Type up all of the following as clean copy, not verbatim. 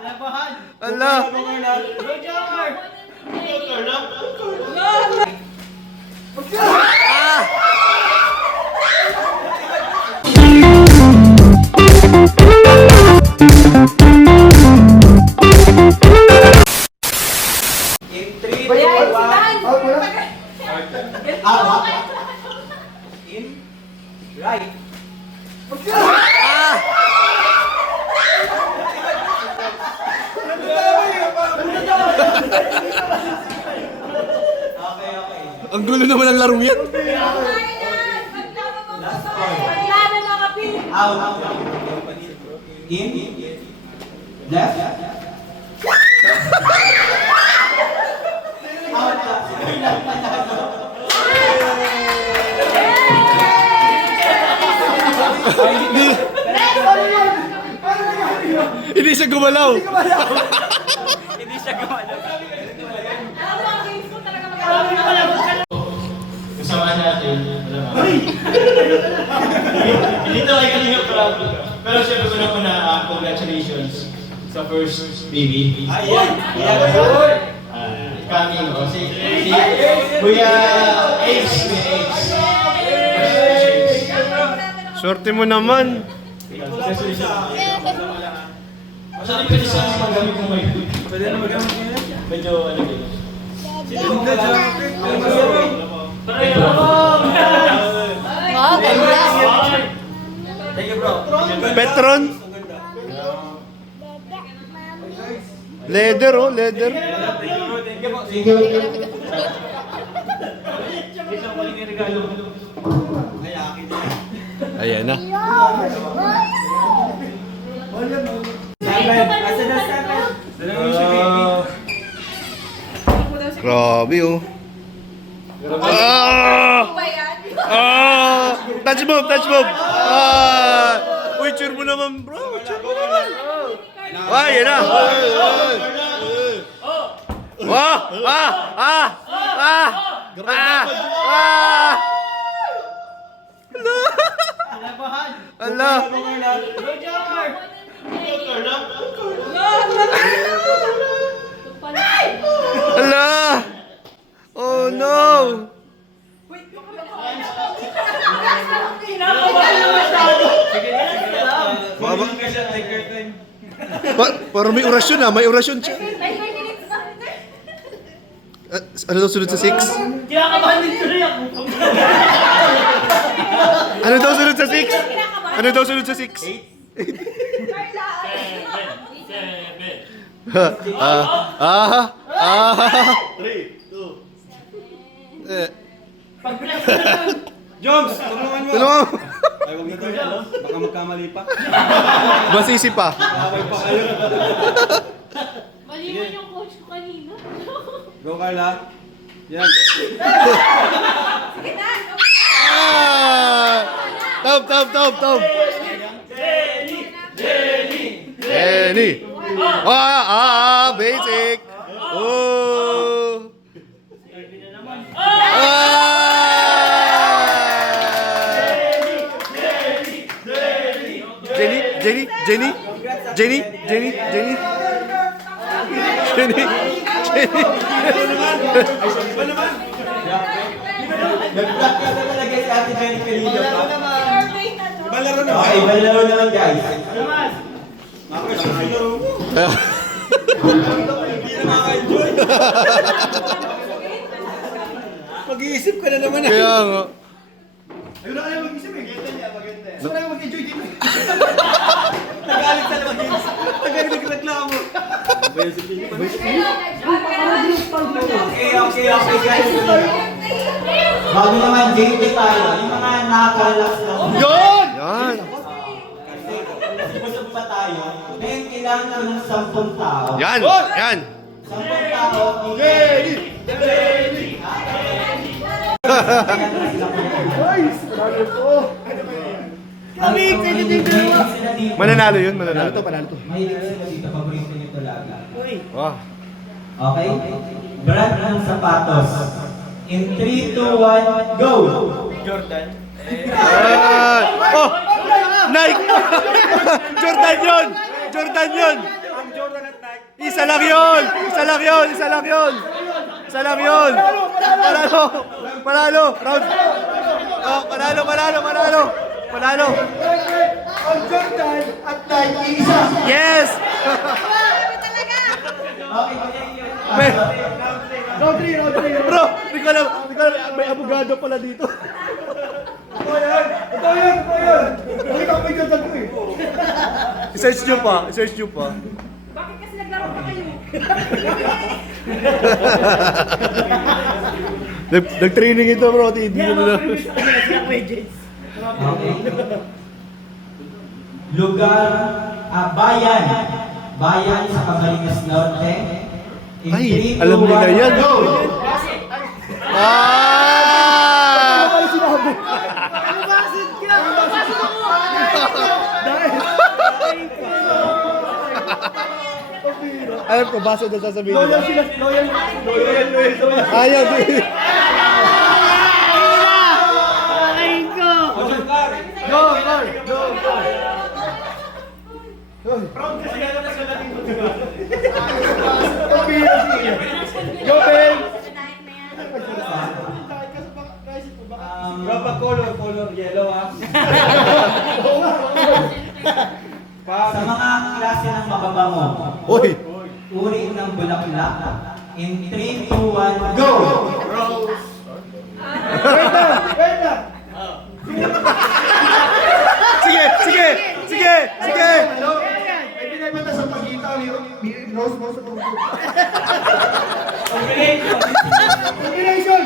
Ala! In 3, 2, 1. In. Right. Okay. Ang gulo naman ang laro yan. Out. In. Left. Out. Hindi siya gumalaw. Kasama natin, dito ay kanina proud. Pero syempre una congratulations sa first baby. Coming, si Kuya Ace. Swerte mo naman. Actually, pwede siya magamit ng mic. Pwede na magamit niya. Medyo ano din. Thank you, bro. Petron. Leather, oh, leather. Thank you. Ayan na. Grabe, oh. Touch move, touch move. Uy, cheer mo naman, bro. Cheer mo naman. Yan na. Ala. Ala. Oh no. Parang may orasyon ah, may orasyon siya. Ano daw sunod sa 6? Ano daw sunod sa 6? Ano daw sunod sa 6? 3, 2. Jones, tulungan mo. Tulungan mo. Ay, wag na tayo. Baka magkamali pa. Masisi pa. Away pa kayo. Maliwan yung coach ko kanina. Go, Carla. Yan. Sige na. Top. Jenny. Basic. Oh. Jenny. Nag-block ka na talaga si Ate Jenny Pelillo pa. Survey na to. Balaro naman. Okay, balaro naman, guys. Hindi na maka-enjoy. Mag-iisip ka na naman. Kaya nga. Ayun na kaya mag-isip eh. Gusto ko na mag-enjoy dito. Nagalit sa mag-iisip. Nagalit nagreklamo. Okay, guys. Bago naman, JT tayo. Yung mga nakaka-relax lang. Yan. Kasi busog pa tayo. Ngayon, kailangan ko ng 10 tao. Yan. 10 tao. Jenny! Mananalo yun, mananalo. Mahilig sila dito. Paborito nyo talaga. Wow. Okay? Brand ng sapatos. In 3, 2, 1, go! Jordan. Oh! Nike! Jordan yun! Jordan at Nike. Isa lang yun! Isa lang yun! Isa lang yun! Isa lang yun! Panalo! Panalo! Round! Oh, panalo! Panalo! Panalo! Panalo! Ang Jordan at Nike, isa. Yes! May, Round 3, round 3. bro, hindi ko alam, may abogado pala dito. Ito yan. Nakita ko may Jordan ko eh. I-search nyo pa, i-search nyo pa. Bakit kasi naglaro pa kayo? Nag-training ito bro, hindi ko na. Okay. Lugar, bayan. Bayan sa Camarines Norte. In Ay, 3, alam 2, nila 1, yan. go! Ah! Ano sinabi? Alam ko, baso na sasabihin nila. Loyal sila. Loyal. Ayaw, Go, Ben! Um, color yellow ah. sa mga klase ng mababango, Uy! uri ng bulaklak. In 3, 2, 1, go! Wait lang. Sige! Sige! Sige! Sige! May pinagmata sa pagkita ni Rose sa pagkita. Combination!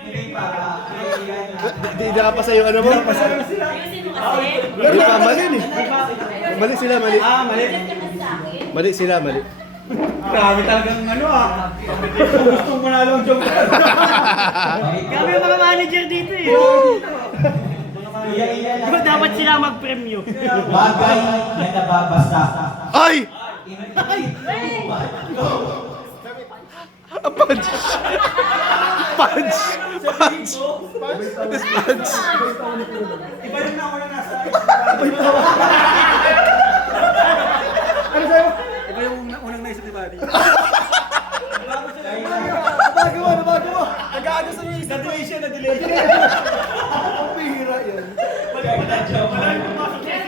Hindi pa. Hindi nakapasa yung ano mo? Ayusin mo kasi. Hindi pa, mali eh. Mali sila, mali. Mali. Mali sila, mali. Grabe talagang ano ah. Gustong manalo ang joke. Kami yung mga manager dito eh. Iya lang. Dapat sila mag-premyo. Bagay na nababasa. Ay! In 3, 2, 1, go! Punch! Punch! Punch! Punch! Iba rin na ako na nasa. Ano sa'yo? Iba yung unang naisip ni Buddy. Nabago mo. Nag-aano sa iyo. Na-delay siya. Ang pihira yan. Meron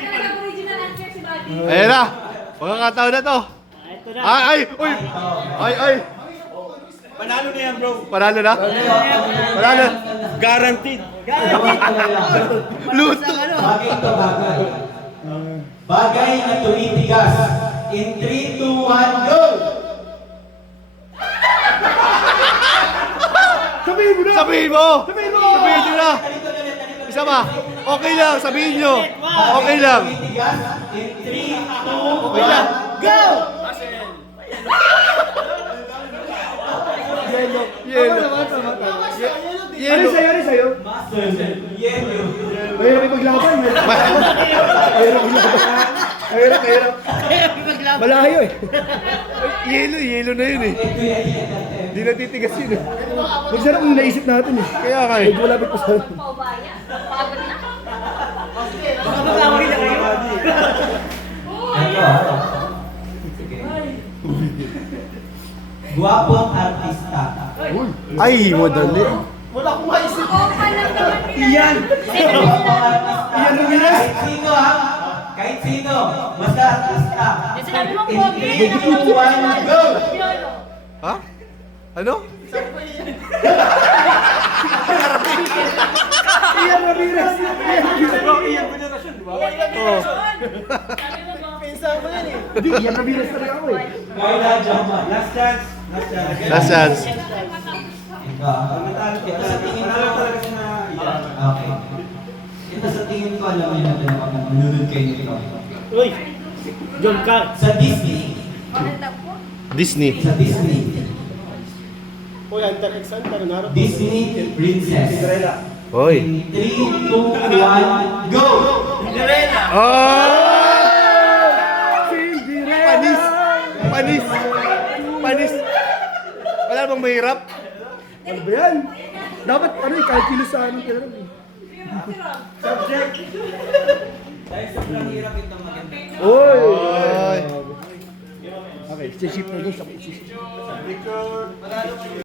talagang original answer si Buddy. Ayan na! Pagkakataon na to! Ito na. Ay! Ay! Uy! Ay! Ay! Panalo na yan, bro. Panalo na? Panalo! Guaranteed. Luto! Bagay ito, bagay. Bagay na tumitigas. In 3, 2, 1, go! Sabihin mo na. Sabihin mo! Sabihin mo! Sabihin nyo na! Isa pa! Okay lang, sabihin nyo! Okay lang! Tumitigas. In 3, 2, Okay lang! 1, go! Yellow! Yellow! Ano Yellow! sa'yo? Ano sa'yo? Yellow. Mahirap yung maglaban. Mahirap. Malayo eh. Yellow! Yellow na yun eh! Hindi na titigas yun eh! Magsarap yung naisip natin eh. Kaya nga eh! Medyo malapit pa sa... Paubaya. Pagod na. Baka magkawin na kayo. Ito. Sige. Guwapong artista. Ay! Madali! Wala akong maisip. Opa lang naman nila. Iyan! Guwapong artista. Iyan ang ginas. Kahit sino ha? Kahit sino. Basta artista. Yung sinabi mo, In Pogi. 3, 2, 1, go! Yolo. Ha? Ano? Iyan Ramirez. Iyan Generation, di ba? Oh. Sabi mo, Pogi. Hindi, Iyan Ramirez talaga ako eh. Carla Jamal. Last chance. Last chance. Ito. Ito sa tingin ko. Okay. Ito sa tingin ko, alam niyo na ito pag nunod kayo nito. Uy, John Carr. Sa Disney. Disney. Sa Disney. Disney Princess. Hoy! In 3, 2, 1, go! Oh! Panis! Panis! Panis! Wala bang mahirap? Ano ba yan? Dapat ano eh, kahit kilos sa anong kailan eh. Subject. Dahil sobrang hirap itong maganda. Oy! Oy! Extensive na guys.